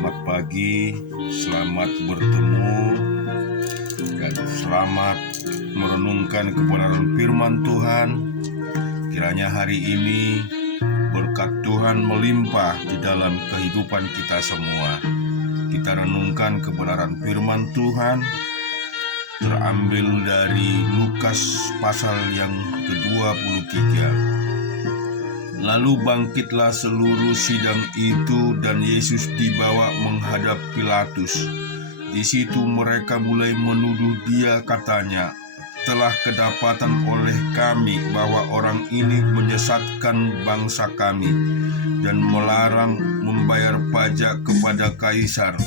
Selamat pagi, selamat bertemu, dan selamat merenungkan kebenaran firman Tuhan. Kiranya hari ini berkat Tuhan melimpah di dalam kehidupan kita semua. Kita renungkan kebenaran firman Tuhan terambil dari Lukas pasal yang ke-23. Lalu bangkitlah seluruh sidang itu dan Yesus dibawa menghadap Pilatus. Di situ mereka mulai menuduh dia, katanya, "Telah kedapatan oleh kami bahwa orang ini menyesatkan bangsa kami dan melarang membayar pajak kepada Kaisar.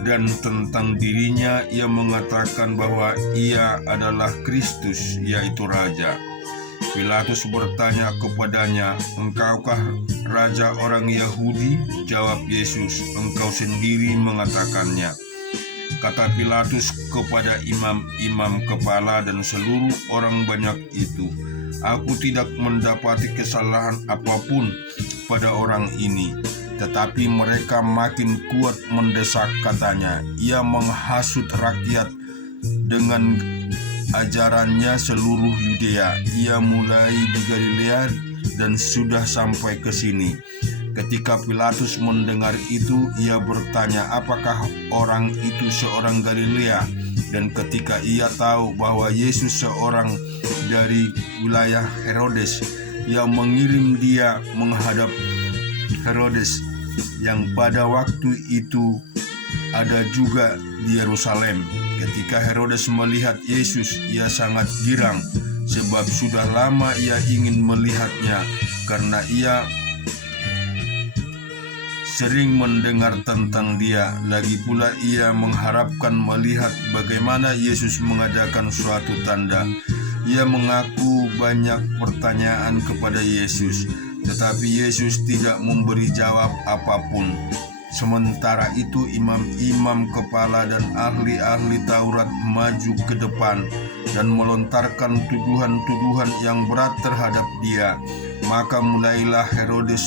Dan tentang dirinya ia mengatakan bahwa ia adalah Kristus, yaitu Raja." Pilatus bertanya kepadanya, "Engkaukah raja orang Yahudi?" Jawab Yesus, "Engkau sendiri mengatakannya." Kata Pilatus kepada imam-imam kepala dan seluruh orang banyak itu, "Aku tidak mendapati kesalahan apapun pada orang ini." Tetapi mereka makin kuat mendesak, katanya, "Ia menghasut rakyat dengan ajarannya seluruh Yudea. Ia mulai di Galilea dan sudah sampai ke sini." Ketika Pilatus mendengar itu, ia bertanya, "Apakah orang itu seorang Galilea?" Dan ketika ia tahu bahwa Yesus seorang dari wilayah Herodes, ia mengirim dia menghadap Herodes, yang pada waktu itu ada juga di Yerusalem. Ketika Herodes melihat Yesus, ia sangat girang, sebab sudah lama ia ingin melihatnya, karena ia sering mendengar tentang dia. Lagi pula ia mengharapkan melihat bagaimana Yesus mengadakan suatu tanda. Ia mengaku banyak pertanyaan kepada Yesus, tetapi Yesus tidak memberi jawab apapun. Sementara itu imam-imam kepala dan ahli-ahli Taurat maju ke depan dan melontarkan tuduhan-tuduhan yang berat terhadap dia. Maka mulailah Herodes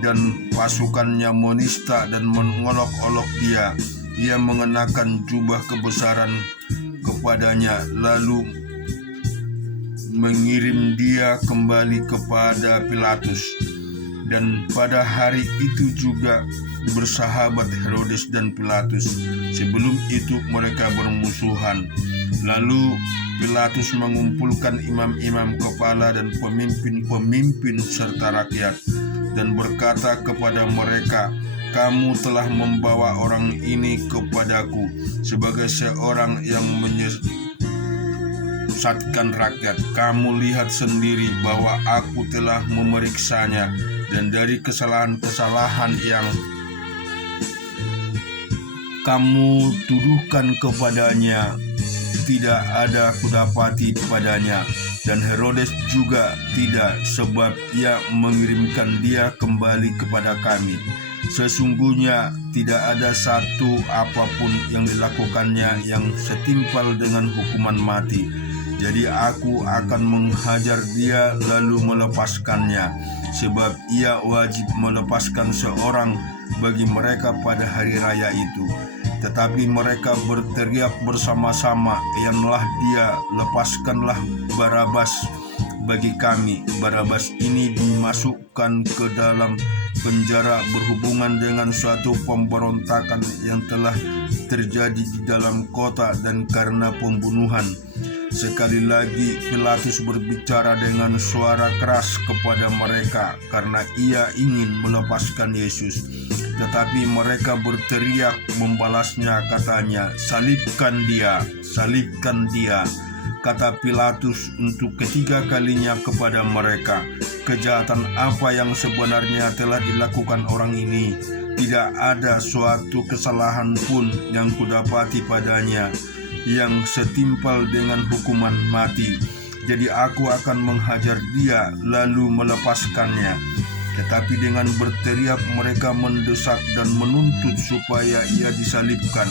dan pasukannya menista dan mengolok-olok dia. Ia mengenakan jubah kebesaran kepadanya, lalu mengirim dia kembali kepada Pilatus. Dan pada hari itu juga bersahabat Herodes dan Pilatus. Sebelum itu mereka bermusuhan. Lalu Pilatus mengumpulkan imam-imam kepala dan pemimpin-pemimpin serta rakyat dan berkata kepada mereka, "Kamu telah membawa orang ini kepadaku sebagai seorang yang menyesatkan rakyat. Kamu lihat sendiri bahwa aku telah memeriksanya, dan dari kesalahan-kesalahan yang kamu tuduhkan kepadanya, tidak ada kudapati padanya. Dan Herodes juga tidak, sebab ia mengirimkan dia kembali kepada kami. Sesungguhnya tidak ada satu apapun yang dilakukannya yang setimpal dengan hukuman mati. Jadi aku akan menghajar dia lalu melepaskannya, sebab ia wajib melepaskan seorang bagi mereka pada hari raya itu." Tetapi mereka berteriak bersama-sama, "Iyalah dia, lepaskanlah Barabas bagi kami." Barabas ini dimasukkan ke dalam penjara berhubungan dengan suatu pemberontakan yang telah terjadi di dalam kota dan karena pembunuhan. Sekali lagi Pilatus berbicara dengan suara keras kepada mereka karena ia ingin melepaskan Yesus. Tetapi mereka berteriak membalasnya, katanya, "Salibkan dia, salibkan dia." Kata Pilatus untuk ketiga kalinya kepada mereka, "Kejahatan apa yang sebenarnya telah dilakukan orang ini? Tidak ada suatu kesalahan pun yang kudapati padanya yang setimpal dengan hukuman mati. Jadi aku akan menghajar dia lalu melepaskannya." Tetapi dengan berteriak mereka mendesak dan menuntut supaya ia disalibkan.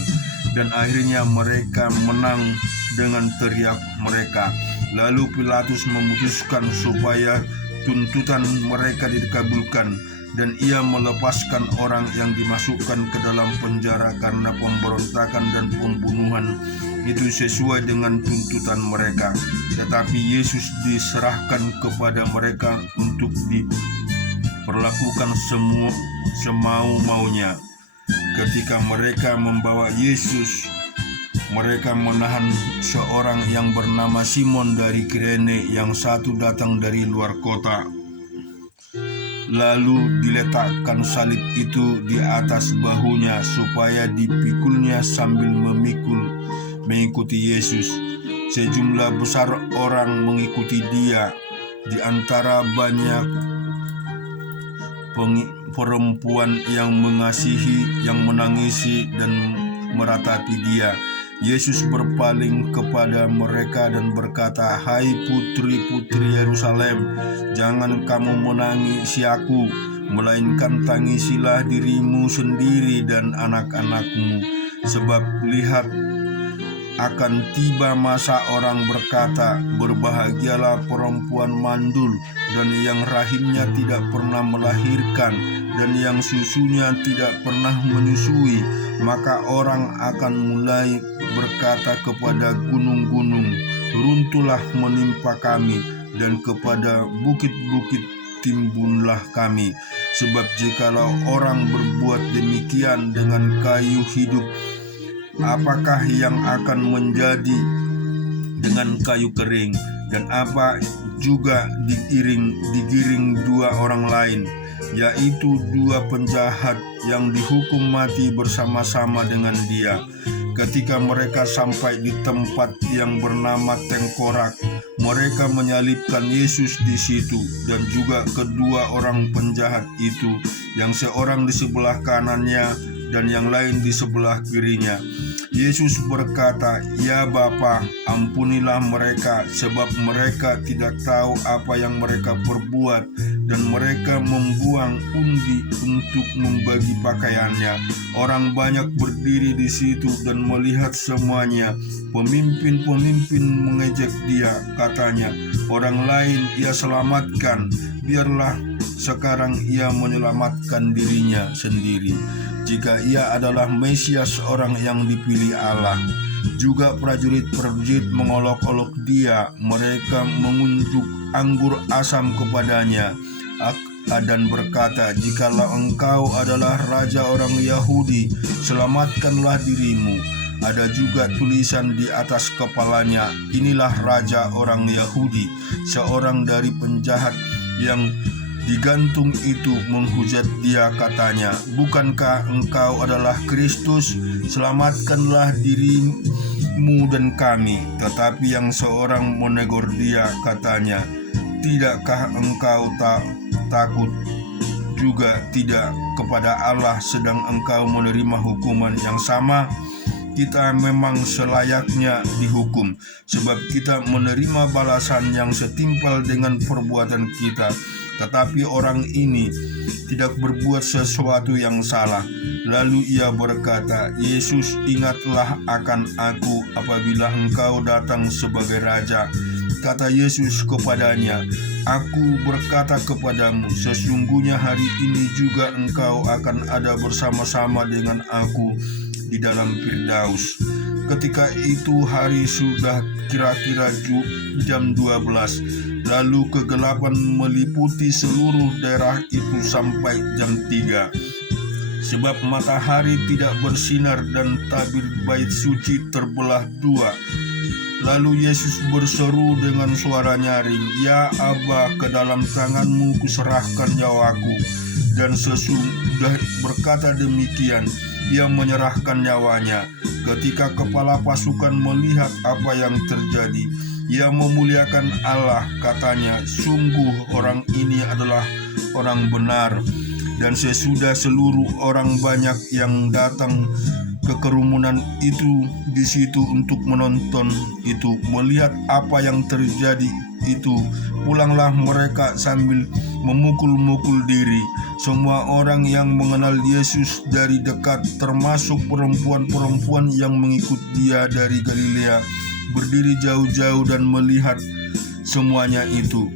Dan akhirnya mereka menang dengan teriak mereka. Lalu Pilatus memutuskan supaya tuntutan mereka dikabulkan. dan ia melepaskan orang yang dimasukkan ke dalam penjara karena pemberontakan dan pembunuhan itu sesuai dengan tuntutan mereka. Tetapi Yesus diserahkan kepada mereka untuk diperlakukan semau-maunya. Ketika mereka membawa Yesus, mereka menahan seorang yang bernama Simon dari Kirene, yang satu datang dari luar kota. Lalu diletakkan salib itu di atas bahunya supaya dipikulnya sambil mengikuti Yesus. Sejumlah besar orang mengikuti dia, di antara banyak perempuan yang mengasihi, yang menangisi dan meratapi dia. Yesus berpaling kepada mereka dan berkata, "Hai putri-putri Yerusalem, jangan kamu menangisi aku, melainkan tangisilah dirimu sendiri dan anak-anakmu. Sebab lihat, akan tiba masa orang berkata, berbahagialah perempuan mandul dan yang rahimnya tidak pernah melahirkan dan yang susunya tidak pernah menyusui. Maka orang akan mulai berkata kepada gunung-gunung, runtuhlah menimpa kami, dan kepada bukit-bukit timbunlah kami. Sebab jikalau orang berbuat demikian dengan kayu hidup, apakah yang akan menjadi dengan kayu kering? Dan apa juga digiring dua orang lain, yaitu dua penjahat yang dihukum mati bersama-sama dengan dia. Ketika mereka sampai di tempat yang bernama Tengkorak, mereka menyalibkan Yesus di situ, dan juga kedua orang penjahat itu, yang seorang di sebelah kanannya dan yang lain di sebelah kirinya. Yesus berkata, "Ya Bapa, ampunilah mereka, sebab mereka tidak tahu apa yang mereka perbuat." Dan mereka membuang undi untuk membagi pakaiannya. Orang banyak berdiri di situ dan melihat semuanya. Pemimpin-pemimpin mengejek dia, katanya, "Orang lain ia selamatkan, biarlah sekarang ia menyelamatkan dirinya sendiri, jika ia adalah Mesias, orang yang dipilih Allah." Juga prajurit-prajurit mengolok-olok dia. Mereka mengunjuk anggur asam kepadanya dan berkata, "Jikalau engkau adalah raja orang Yahudi, selamatkanlah dirimu." Ada juga tulisan di atas kepalanya, "Inilah raja orang Yahudi." Seorang dari penjahat yang digantung itu menghujat dia, katanya, "Bukankah engkau adalah Kristus? Selamatkanlah dirimu dan kami." Tetapi yang seorang menegur dia, katanya, "Tidakkah engkau takut juga tidak kepada Allah, sedang engkau menerima hukuman yang sama? Kita memang selayaknya dihukum, sebab kita menerima balasan yang setimpal dengan perbuatan kita. Tetapi orang ini tidak berbuat sesuatu yang salah." Lalu ia berkata, "Yesus, ingatlah akan aku apabila engkau datang sebagai raja." Kata Yesus kepadanya, "Aku berkata kepadamu, sesungguhnya hari ini juga engkau akan ada bersama-sama dengan aku di dalam Firdaus." Ketika itu hari sudah kira-kira jam 12. Lalu kegelapan meliputi seluruh daerah itu sampai jam 3. Sebab matahari tidak bersinar dan tabir bait suci terbelah dua. Lalu Yesus berseru dengan suara nyaring, "Ya Aba, ke dalam tanganmu kuserahkan nyawaku." Dan sesudah berkata demikian, ia menyerahkan nyawanya. Ketika kepala pasukan melihat apa yang terjadi, ia memuliakan Allah, katanya, "Sungguh orang ini adalah orang benar." Dan sesudah seluruh orang banyak yang datang ke kerumunan itu di situ untuk menonton itu, melihat apa yang terjadi itu, pulanglah mereka sambil memukul-mukul diri. Semua orang yang mengenal Yesus dari dekat, termasuk perempuan-perempuan yang mengikut dia dari Galilea, berdiri jauh-jauh dan melihat semuanya itu.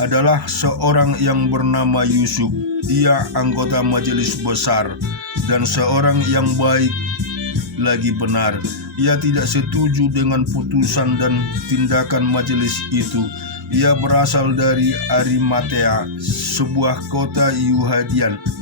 adalah seorang yang bernama Yusuf. Ia anggota majelis besar dan seorang yang baik lagi benar. Ia tidak setuju dengan putusan dan tindakan majelis itu. Ia berasal dari Arimatea, sebuah kota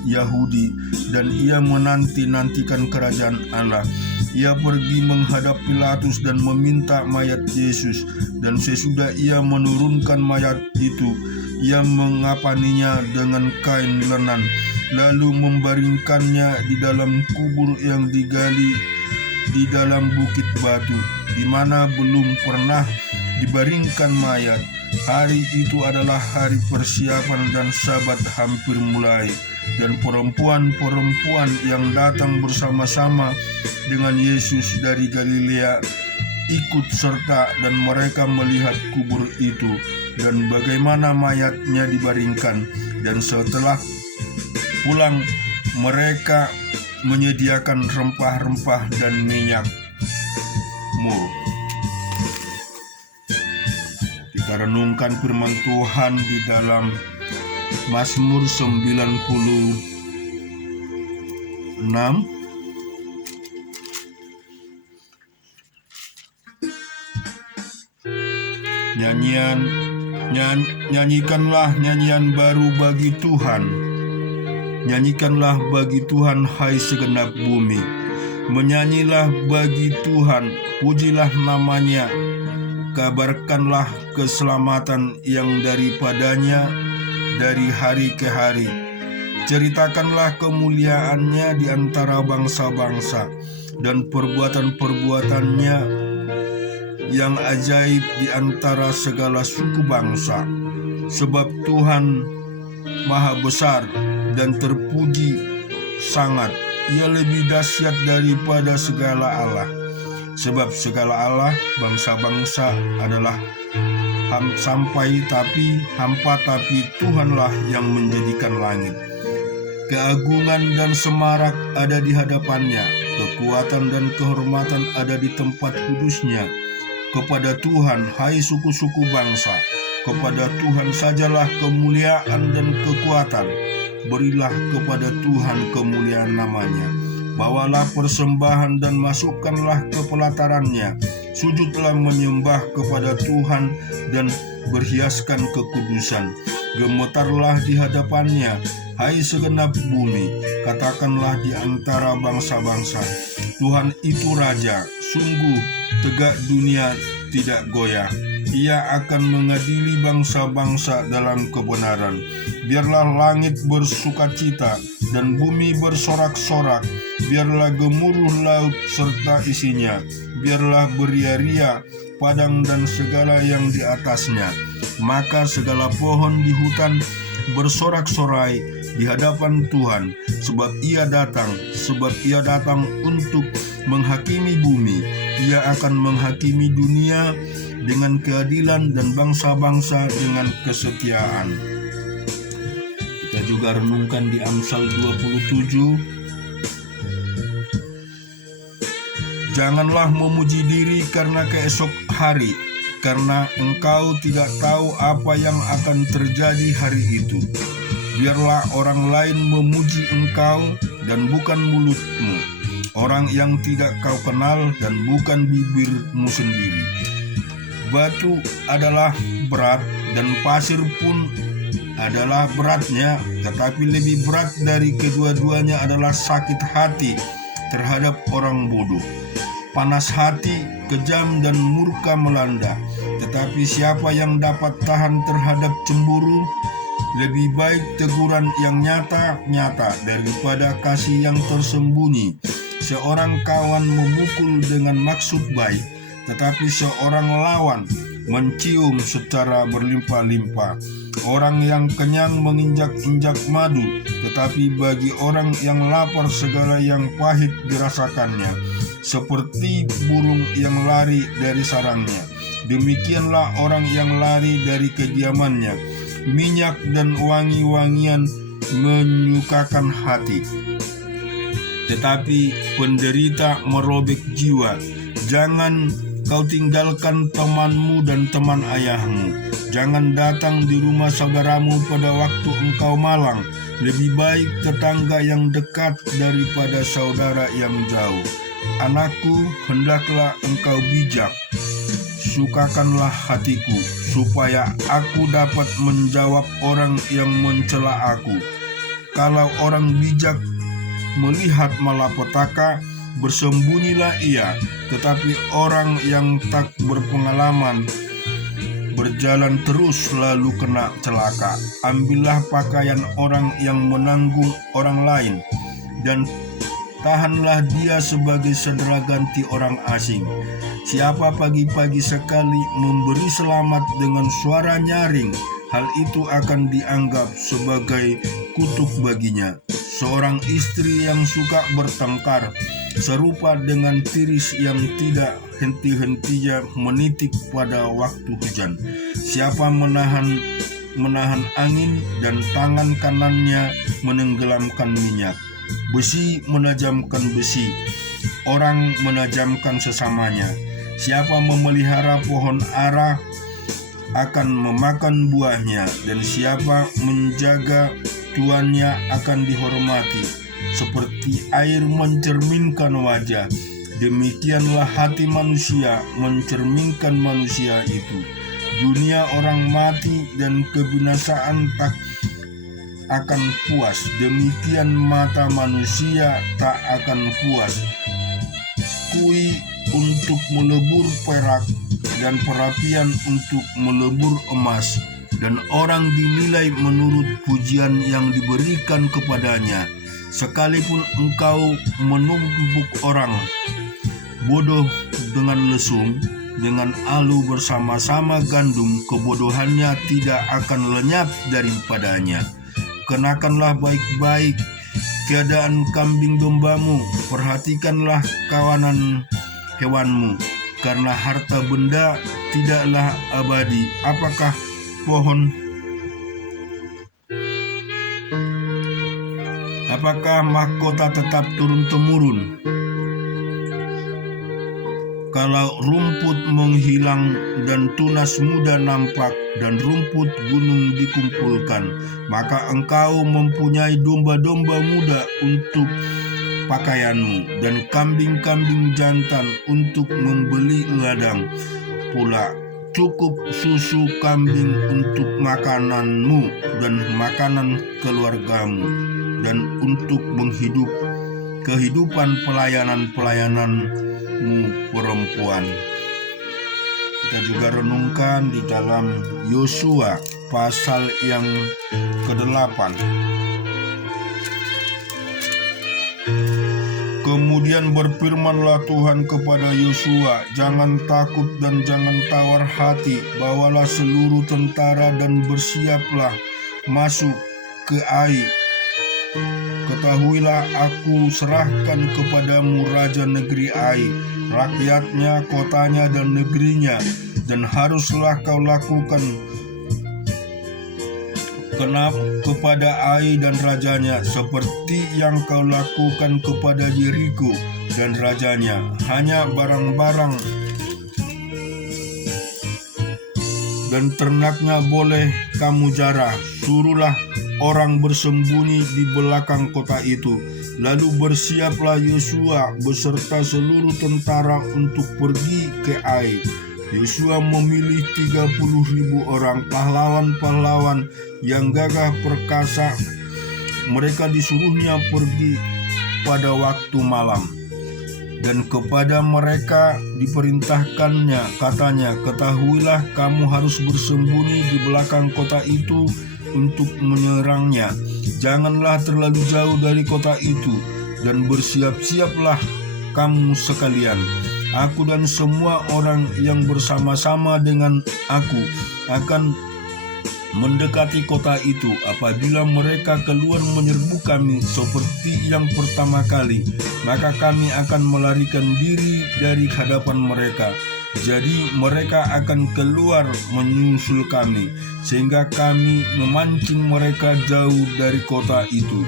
Yahudi, dan ia menanti-nantikan kerajaan Allah. Ia pergi menghadap Pilatus dan meminta mayat Yesus, dan sesudah ia menurunkan mayat itu, ia mengapaninya dengan kain lenan, lalu membaringkannya di dalam kubur yang digali di dalam bukit batu, di mana belum pernah dibaringkan mayat. Hari itu adalah hari persiapan dan Sabat hampir mulai, dan perempuan-perempuan yang datang bersama-sama dengan Yesus dari Galilea ikut serta, dan mereka melihat kubur itu dan bagaimana mayatnya dibaringkan. Dan setelah pulang, mereka menyediakan rempah-rempah dan minyak mur. Kita renungkan firman Tuhan di dalam Mazmur 96. Nyanyikanlah nyanyian baru bagi Tuhan. Nyanyikanlah bagi Tuhan, hai segenap bumi. Menyanyilah bagi Tuhan, pujilah namanya. Kabarkanlah keselamatan yang daripadanya dari hari ke hari. Ceritakanlah kemuliaannya di antara bangsa-bangsa, dan perbuatan-perbuatannya yang ajaib di antara segala suku bangsa. Sebab Tuhan maha besar dan terpuji sangat. Ia lebih dahsyat daripada segala Allah. Sebab segala Allah bangsa-bangsa adalah hampa, tapi Tuhanlah yang menjadikan langit. Keagungan dan semarak ada di hadapannya, kekuatan dan kehormatan ada di tempat kudusnya. Kepada Tuhan, hai suku-suku bangsa, kepada Tuhan sajalah kemuliaan dan kekuatan. Berilah kepada Tuhan kemuliaan namanya. Bawalah persembahan dan masukkanlah ke pelatarannya. Sujudlah menyembah kepada Tuhan dan berhiaskan kekudusan. Gemetarlah di hadapannya, hai segenap bumi. Katakanlah di antara bangsa-bangsa, Tuhan itu Raja. Sungguh tegak dunia tidak goyah. Ia akan mengadili bangsa-bangsa dalam kebenaran. Biarlah langit bersukacita dan bumi bersorak-sorak. Biarlah gemuruh laut serta isinya. Biarlah beria-ria padang dan segala yang di atasnya. Maka segala pohon di hutan bersorak-sorai di hadapan Tuhan, sebab ia datang untuk menghakimi bumi. Ia akan menghakimi dunia dengan keadilan dan bangsa-bangsa dengan kesetiaan. Kita juga renungkan di Amsal 27. Janganlah memuji diri karena keesok hari, karena engkau tidak tahu apa yang akan terjadi hari itu. Biarlah orang lain memuji engkau dan bukan mulutmu, orang yang tidak kau kenal dan bukan bibirmu sendiri. Batu adalah berat dan pasir pun adalah beratnya, tetapi lebih berat dari kedua-duanya adalah sakit hati terhadap orang bodoh. Panas hati, kejam dan murka melanda, tetapi siapa yang dapat tahan terhadap cemburu? Lebih baik teguran yang nyata-nyata daripada kasih yang tersembunyi. Seorang kawan memukul dengan maksud baik, tetapi seorang lawan mencium secara berlimpah-limpah. Orang yang kenyang menginjak-injak madu, tetapi bagi orang yang lapar segala yang pahit dirasakannya. Seperti burung yang lari dari sarangnya, demikianlah orang yang lari dari kediamannya. Minyak dan wangi-wangian menyukakan hati, tetapi penderita merobek jiwa. Jangan kau tinggalkan temanmu dan teman ayahmu. Jangan datang di rumah saudaramu pada waktu engkau malang. Lebih baik tetangga yang dekat daripada saudara yang jauh. Anakku, hendaklah engkau bijak. Sukakanlah hatiku, supaya aku dapat menjawab orang yang mencela aku. Kalau orang bijak melihat malapetaka, bersembunyilah ia. Tetapi orang yang tak berpengalaman berjalan terus lalu kena celaka. Ambillah pakaian orang yang menanggung orang lain, dan tahanlah dia sebagai saudara ganti orang asing. Siapa pagi-pagi sekali memberi selamat dengan suara nyaring, hal itu akan dianggap sebagai kutuk baginya. Seorang istri yang suka bertengkar serupa dengan tiris yang tidak henti-hentinya menitik pada waktu hujan. Siapa menahan angin dan tangan kanannya menenggelamkan minyak. Besi menajamkan besi, orang menajamkan sesamanya. Siapa memelihara pohon ara akan memakan buahnya, dan siapa menjaga tuannya akan dihormati. Seperti air mencerminkan wajah, demikianlah hati manusia mencerminkan manusia itu. Dunia orang mati dan kebinasaan tak akan puas, demikian mata manusia tak akan puas. Kui untuk melebur perak dan perapian untuk melebur emas, dan orang dinilai menurut pujian yang diberikan kepadanya. Sekalipun engkau menumpuk orang bodoh dengan lesung, dengan alu bersama-sama gandum, kebodohannya tidak akan lenyap daripadanya. Kenakanlah baik-baik keadaan kambing dombamu, perhatikanlah kawanan hewanmu, karena harta benda tidaklah abadi. Apakah mahkota tetap turun-temurun? Kalau rumput menghilang dan tunas muda nampak dan rumput gunung dikumpulkan, maka engkau mempunyai domba-domba muda untuk pakaianmu dan kambing-kambing jantan untuk membeli ladang pula. Cukup susu kambing untuk makananmu dan makanan keluargamu, dan untuk kehidupan pelayanan-pelayananmu perempuan. Kita juga renungkan di dalam Yosua pasal yang ke-8. Kemudian berfirmanlah Tuhan kepada Yosua, jangan takut dan jangan tawar hati, bawalah seluruh tentara dan bersiaplah masuk ke Ai. Ketahuilah aku serahkan kepadamu raja negeri Ai, rakyatnya, kotanya dan negerinya, dan haruslah kau lakukan kepada Ai dan rajanya seperti yang kau lakukan kepada Yeriko dan rajanya. Hanya barang-barang dan ternaknya boleh kamu jarah. Suruhlah orang bersembunyi di belakang kota itu. Lalu bersiaplah Yosua beserta seluruh tentara untuk pergi ke Ai. Yosua memilih 30.000 orang pahlawan-pahlawan yang gagah perkasa. Mereka disuruhnya pergi pada waktu malam, dan kepada mereka diperintahkannya, katanya, ketahuilah kamu harus bersembunyi di belakang kota itu untuk menyerangnya. Janganlah terlalu jauh dari kota itu, dan bersiap-siaplah kamu sekalian. Aku dan semua orang yang bersama-sama dengan aku akan mendekati kota itu. Apabila mereka keluar menyerbu kami seperti yang pertama kali, maka kami akan melarikan diri dari hadapan mereka. Jadi mereka akan keluar menyusul kami, sehingga kami memancing mereka jauh dari kota itu.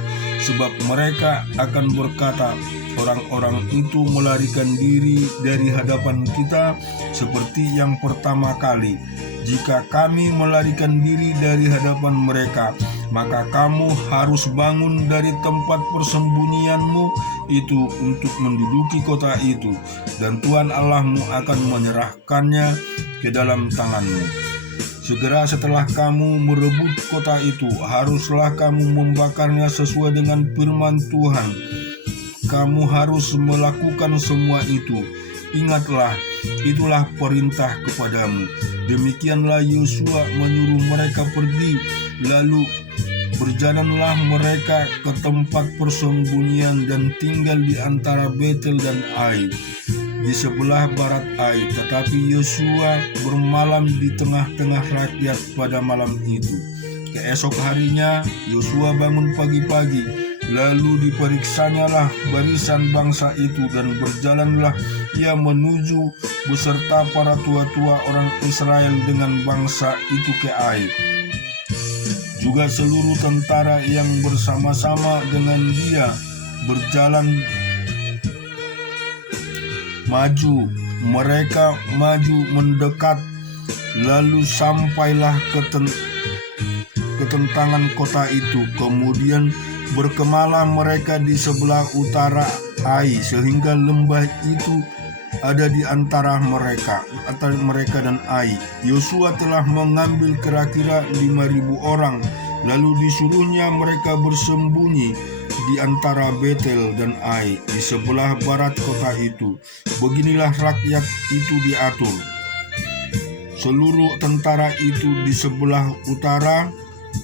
sebab mereka akan berkata, orang-orang itu melarikan diri dari hadapan kita seperti yang pertama kali. Jika kami melarikan diri dari hadapan mereka, maka kamu harus bangun dari tempat persembunyianmu itu untuk menduduki kota itu, dan Tuhan Allahmu akan menyerahkannya ke dalam tanganmu. Segera setelah kamu merebut kota itu, haruslah kamu membakarnya sesuai dengan firman Tuhan. Kamu harus melakukan semua itu. Ingatlah, itulah perintah kepadamu. Demikianlah Yosua menyuruh mereka pergi, lalu berjalanlah mereka ke tempat persembunyian dan tinggal di antara Betel dan Ai, di sebelah barat Ai. Tetapi Yosua bermalam di tengah-tengah rakyat pada malam itu. Keesok harinya Yosua bangun pagi-pagi, lalu diperiksanyalah barisan bangsa itu, dan berjalanlah ia menuju beserta para tua-tua orang Israel dengan bangsa itu ke Ai. Juga seluruh tentara yang bersama-sama dengan dia berjalan maju. Mereka maju mendekat, lalu sampailah ke tentangan kota itu. Kemudian berkemalah mereka di sebelah utara Ai, sehingga lembah itu ada di antara mereka dan Ai. Yosua telah mengambil kira-kira 5.000 orang, lalu disuruhnya mereka bersembunyi di antara Betel dan Ai di sebelah barat kota itu. Beginilah rakyat itu diatur. Seluruh tentara itu di sebelah utara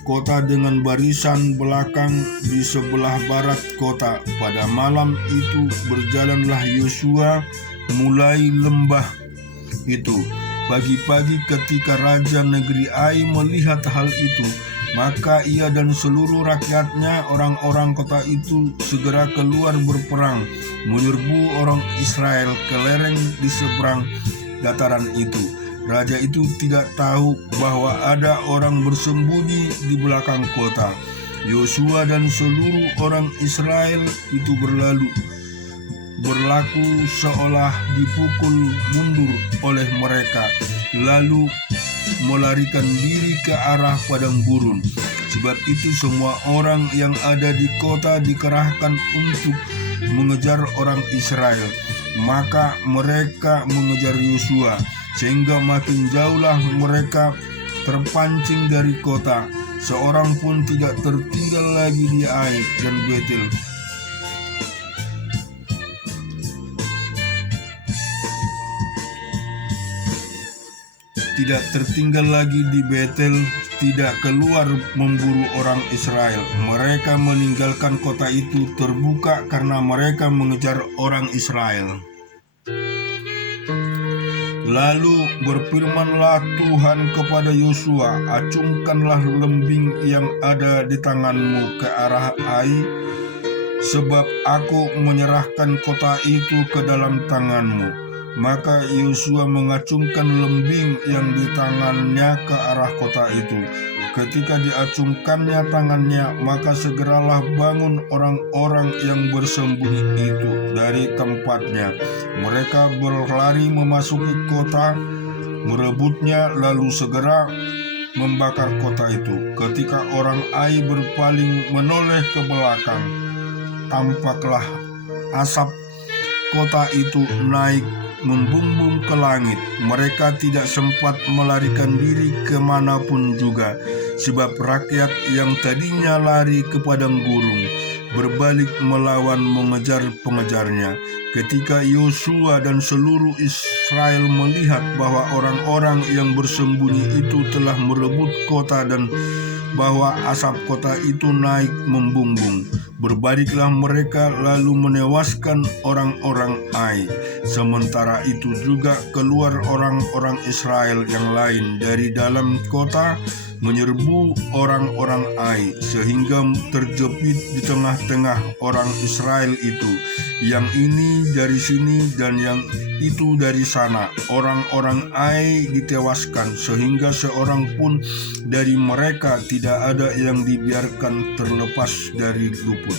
kota dengan barisan belakang di sebelah barat kota. Pada malam itu berjalanlah Yosua mulai lembah itu. Pagi-pagi ketika raja negeri Ai melihat hal itu, maka ia dan seluruh rakyatnya, orang-orang kota itu, segera keluar berperang, menyerbu orang Israel ke lereng di seberang dataran itu. Raja itu tidak tahu bahwa ada orang bersembunyi di belakang kota. Yosua dan seluruh orang Israel itu berlaku seolah dipukul mundur oleh mereka, lalu melarikan diri ke arah padang gurun. Sebab itu semua orang yang ada di kota dikerahkan untuk mengejar orang Israel. Maka mereka mengejar Yosua, sehingga makin jauhlah mereka terpancing dari kota. Seorang pun tidak tertinggal lagi di Ai dan Betel. Tidak tertinggal lagi di Betel, tidak keluar memburu orang Israel. Mereka meninggalkan kota itu terbuka karena mereka mengejar orang Israel. Lalu berfirmanlah Tuhan kepada Yosua, acungkanlah lembing yang ada di tanganmu ke arah Ai, sebab aku menyerahkan kota itu ke dalam tanganmu. Maka Yosua mengacungkan lembing yang di tangannya ke arah kota itu. Ketika diacungkannya tangannya, maka segeralah bangun orang-orang yang bersembunyi itu dari tempatnya. Mereka berlari memasuki kota, merebutnya, lalu segera membakar kota itu. Ketika orang Ai berpaling menoleh ke belakang, tampaklah asap kota itu naik membumbung ke langit. Mereka tidak sempat melarikan diri kemanapun juga, sebab rakyat yang tadinya lari ke padang gurun berbalik melawan mengejar pengejarnya. Ketika Yosua dan seluruh Israel melihat bahwa orang-orang yang bersembunyi itu telah merebut kota dan bahwa asap kota itu naik membumbung, berbaliklah mereka lalu menewaskan orang-orang Ai. Sementara itu juga keluar orang-orang Israel yang lain dari dalam kota menyerbu orang-orang Ai, sehingga terjepit di tengah-tengah orang Israel itu. yang ini dari sini dan yang itu dari sana. Orang-orang Ai ditewaskan, sehingga seorang pun dari mereka tidak ada yang dibiarkan terlepas dari luput.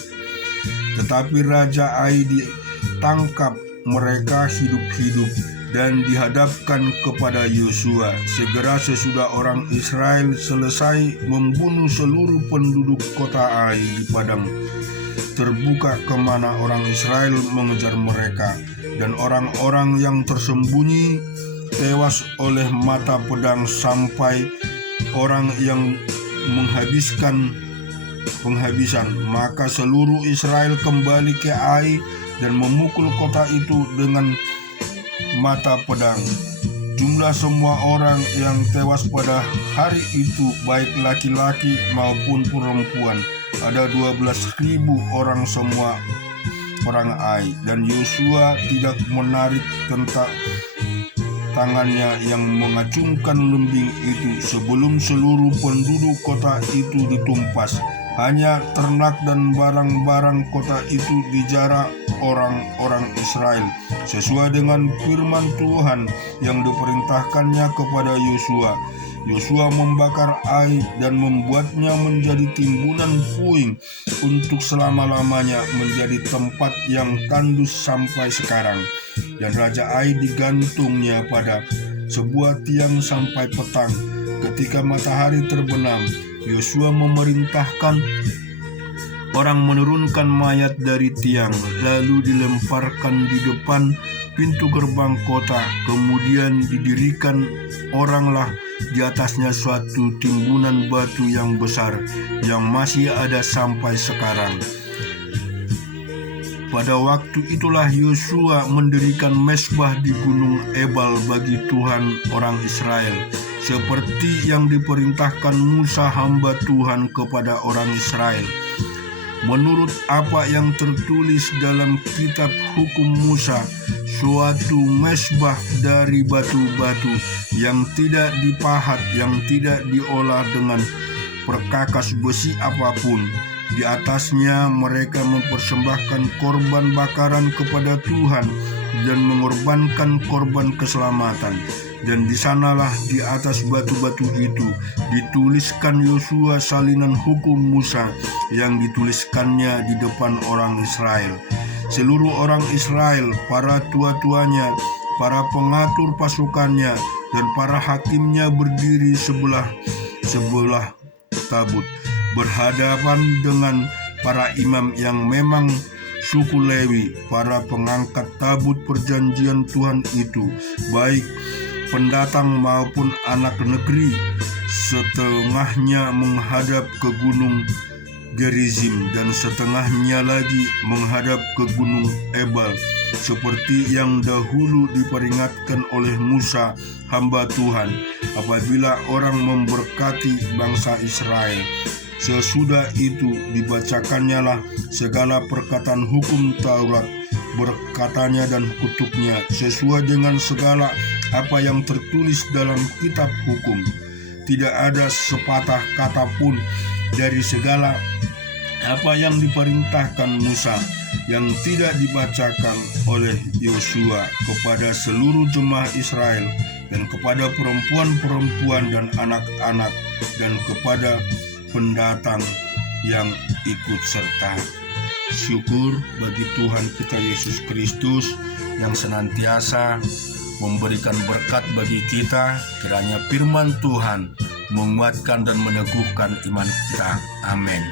Tetapi Raja Ai ditangkap mereka hidup-hidup dan dihadapkan kepada Yosua. Segera sesudah orang Israel selesai membunuh seluruh penduduk kota Ai di padang terbuka kemana orang Israel mengejar mereka, dan orang-orang yang tersembunyi tewas oleh mata pedang sampai orang yang penghabisan. Maka seluruh Israel kembali ke Ai dan memukul kota itu dengan mata pedang. Jumlah semua orang yang tewas pada hari itu, baik laki-laki maupun perempuan, ada 12.000 orang, semua orang Ai. Dan Yosua tidak menarik tangannya yang mengacungkan lembing itu sebelum seluruh penduduk kota itu ditumpas. Hanya ternak dan barang-barang kota itu dijarah orang-orang Israel sesuai dengan firman Tuhan yang diperintahkannya kepada Yosua. Yosua membakar Ai dan membuatnya menjadi timbunan puing untuk selama-lamanya, menjadi tempat yang tandus sampai sekarang. Dan Raja Ai digantungnya pada sebuah tiang sampai petang. Ketika matahari terbenam, Yosua memerintahkan orang menurunkan mayat dari tiang, lalu dilemparkan di depan pintu gerbang kota. Kemudian didirikan oranglah di atasnya suatu timbunan batu yang besar, yang masih ada sampai sekarang. Pada waktu itulah Yosua mendirikan mezbah di Gunung Ebal bagi Tuhan orang Israel, seperti yang diperintahkan Musa hamba Tuhan kepada orang Israel. Menurut apa yang tertulis dalam kitab hukum Musa, suatu mezbah dari batu-batu yang tidak dipahat, yang tidak diolah dengan perkakas besi apapun. Di atasnya mereka mempersembahkan korban bakaran kepada Tuhan dan mengorbankan korban keselamatan. Dan di sanalah di atas batu-batu itu dituliskan Yosua salinan hukum Musa yang dituliskannya di depan orang Israel. Seluruh orang Israel, para tua-tuanya, para pengatur pasukannya, dan para hakimnya berdiri sebelah tabut, berhadapan dengan para imam yang memang suku Lewi, para pengangkat tabut perjanjian Tuhan itu, baik pendatang maupun anak negeri. Setengahnya menghadap ke gunung Gerizim dan setengahnya lagi menghadap ke gunung Ebal, seperti yang dahulu diperingatkan oleh Musa hamba Tuhan apabila orang memberkati bangsa Israel. Sesudah itu dibacakannya lah segala perkataan hukum Taurat, berkatanya dan kutuknya, sesuai dengan segala apa yang tertulis dalam kitab hukum. Tidak ada sepatah kata pun dari segala apa yang diperintahkan Musa yang tidak dibacakan oleh Yosua kepada seluruh jemaah Israel, dan kepada perempuan-perempuan dan anak-anak, dan kepada pendatang yang ikut serta. Syukur bagi Tuhan kita Yesus Kristus yang senantiasa memberikan berkat bagi kita. Kiranya firman Tuhan menguatkan dan meneguhkan iman kita. Amin.